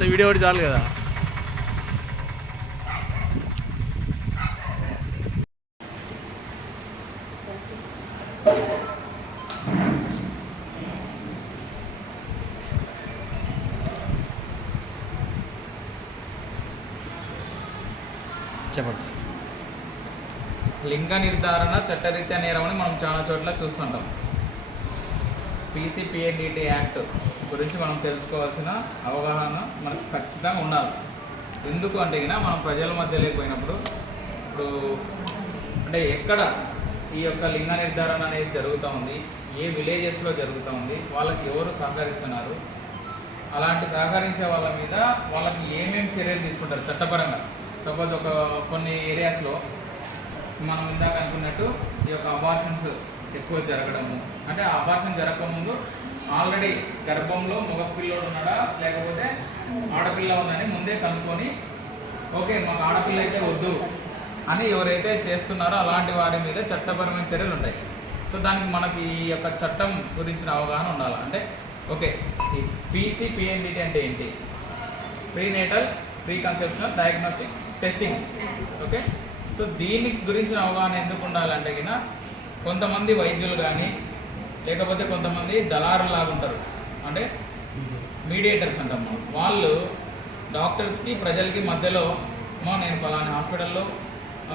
ఉత్త వీడియో ఒకటి చాలు కదా. చెప్పండి. లింగ నిర్ధారణ చట్టరీత్యా నేరం అని మనం చాలా చోట్ల చూస్తుంటాం. పీసీపీఎన్డిటీ యాక్ట్ గురించి మనం తెలుసుకోవాల్సిన అవగాహన మనకు ఖచ్చితంగా ఉండాలి. ఎందుకు అంటే మనం ప్రజల మధ్య లేకపోయినప్పుడు ఇప్పుడు అంటే ఎక్కడ ఈ యొక్క లింగ నిర్ధారణ అనేది జరుగుతూ ఉంది ఏ విలేజెస్లో జరుగుతూ ఉంది వాళ్ళకి ఎవరు సహకరిస్తున్నారు అలాంటి సహకరించే వాళ్ళ మీద వాళ్ళకి ఏమేమి చర్యలు తీసుకుంటారు చట్టపరంగా? సపోజ్ ఒక కొన్ని ఏరియాస్లో మనం ఇందాక అనుకున్నట్టు ఈ యొక్క అబార్షన్స్ ఎక్కువ జరగడము. అంటే ఆ జరగకముందు ఆల్రెడీ గర్భంలో మగ పిల్లోడు ఉన్నాడా? లేకపోతే ఆడపిల్ల ఉందని ముందే కనుక్కొని ఓకే మాకు ఆడపిల్ల అయితే వద్దు అని ఎవరైతే చేస్తున్నారో అలాంటి వారి మీద చట్టపరమైన చర్యలు ఉంటాయి. సో దానికి మనకి ఈ యొక్క చట్టం గురించిన అవగాహన ఉండాలి? అంటే ఓకే ఈ పీసీపీఎన్డిటీ అంటే ఏంటి? Prenatal preconceptional diagnostic testings. Okay? So దీని గురించిన అవగాహన ఎందుకు ఉండాలంటే కన్నా కొంతమంది వైద్యులు కానీ లేకపోతే కొంతమంది దళారులు లాగా ఉంటారు అంటే మీడియేటర్స్ అంటాం మనం. వాళ్ళు డాక్టర్స్కి ప్రజలకి మధ్యలో మా నేను పలానా హాస్పిటల్లో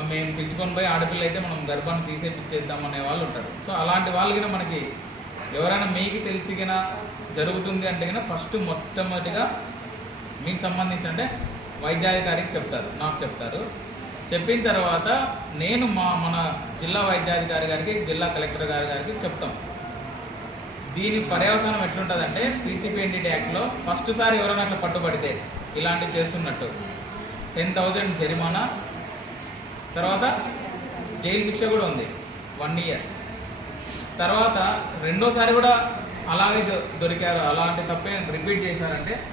మేము పిలుచుకొని పోయి ఆడపిల్ల అయితే మనం గర్భాన్ని తీసేపిచ్చేద్దాం అనే వాళ్ళు ఉంటారు సో అలాంటి వాళ్ళకి మనకి ఎవరైనా మీకు తెలిసి జరుగుతుంది అంటే గిన ఫస్ట్ మొట్టమొదటిగా మీకు సంబంధించి అంటే వైద్యాధికారికి చెప్తారు నాకు చెప్తారు. చెప్పిన తర్వాత నేను మా మన జిల్లా వైద్యాధికారి గారికి జిల్లా కలెక్టర్ గారి గారికి చెప్తాం. దీని పర్యవసానం ఎట్లుంటుందంటే పీసీపీఎన్డీటీ యాక్ట్లో ఫస్ట్ సారి ఎవరైనా అట్లా పట్టుబడితే ఇలాంటివి చేస్తున్నట్టు టెన్ థౌజండ్ జరిమానా. తర్వాత జైలు శిక్ష కూడా ఉంది వన్ ఇయర్ తర్వాత రెండోసారి కూడా అలాగే దొ- దొరికారు. అలాంటి తప్పే రిపీట్ చేశారంటే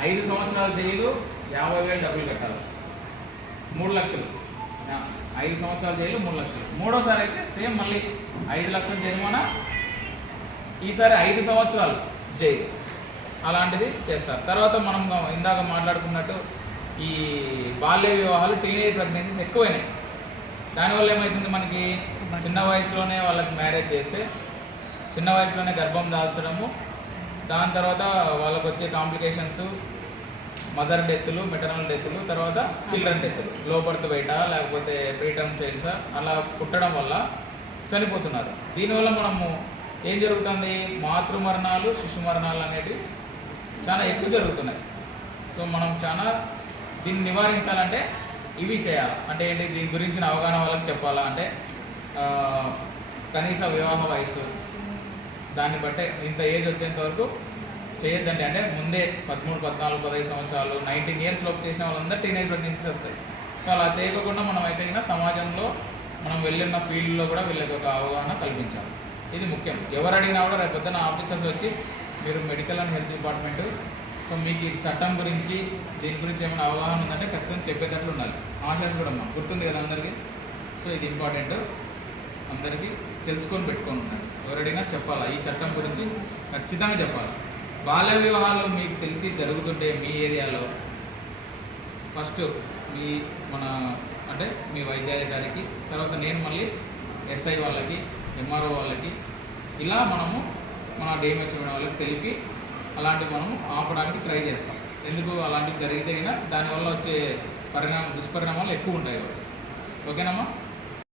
ఐదు సంవత్సరాల జైలు యాభై వేలు డబ్బులు కట్టాలి. మూడు లక్షలు. ఐదు సంవత్సరాల జైలు మూడు లక్షలు. మూడోసారి అయితే సేమ్ మళ్ళీ ఐదు లక్షల జరిమానా. ఈసారి ఐదు సంవత్సరాలు జైలు. అలాంటిది చేస్తారు. తర్వాత మనం ఇందాక మాట్లాడుకున్నట్టు ఈ బాల్య వివాహాలు టీనేజ్ ప్రెగ్నెన్సీస్ ఎక్కువైనాయి. దానివల్ల ఏమవుతుంది మనకి? చిన్న వయసులోనే వాళ్ళకి మ్యారేజ్ చేస్తే చిన్న వయసులోనే గర్భం దాల్చడము. దాని తర్వాత వాళ్ళకు వచ్చే కాంప్లికేషన్స్ మదర్ డెత్లు మెటర్నల్ డెత్లు తర్వాత చిల్డ్రన్ డెత్లు లో బర్త్ బయట లేకపోతే ప్రీటర్మ్ చైల్డ్స్ అలా పుట్టడం వల్ల చనిపోతున్నారు. దీనివల్ల మనము ఏం జరుగుతుంది? మాతృ మరణాలు శిశు మరణాలు అనేటివి చాలా ఎక్కువ జరుగుతున్నాయి. సో మనం చాలా దీన్ని నివారించాలంటే ఇవి చేయాలి. అంటే ఏంటి? దీని గురించిన అవగాహన వాళ్ళకి చెప్పాలా? అంటే కనీస వివాహ వయసు. దాన్ని బట్టే ఇంత ఏజ్ వచ్చేంత వరకు చేయొద్దండి. అంటే ముందే పదమూడు పద్నాలుగు పదహైదు సంవత్సరాలు నైన్టీన్ ఇయర్స్ లోపు చేసిన వాళ్ళందరూ టీనేజ్ ప్రెగ్నెన్సీస్ వస్తాయి. సో అలా చేయకుండా మనం అయితే సమాజంలో మనం వెళ్ళిన ఫీల్డ్లో కూడా వీళ్ళకి ఒక అవగాహన కల్పించాలి. ఇది ముఖ్యం. ఎవరు అడిగినా కూడా రేపు పొద్దున ఆఫీసర్స్ వచ్చి మీరు medical and health department so మీకు ఈ చట్టం గురించి దీని గురించి ఏమైనా అవగాహన ఉందంటే ఖచ్చితంగా చెప్పేటట్లు ఉండాలి. ఆశాస్ కూడా మాకు గుర్తుంది కదా అందరికీ. సో ఇది ఇంపార్టెంట్ అందరికీ తెలుసుకొని పెట్టుకొని ఉండాలి. ఎవరైనా చెప్పాలా? ఈ చట్టం గురించి ఖచ్చితంగా చెప్పాలి? బాల్య వివాహాలు మీకు తెలిసి జరుగుతుంటే మీ ఏరియాలో ఫస్ట్ మీ మన అంటే మీ వైద్యాధికారికి తర్వాత నేను మళ్ళీ ఎస్ఐ వాళ్ళకి ఎంఆర్ఓ వాళ్ళకి ఇలా మనము మన డిఎంహెచ్ వాళ్ళకి తెలిపి అలాంటివి మనము ఆపడానికి ట్రై చేస్తాం. ఎందుకు అలాంటివి జరిగితే అయినా దానివల్ల వచ్చే పరిణామం దుష్పరిణామాలు ఎక్కువ ఉంటాయి. ఓకేనమ్మా?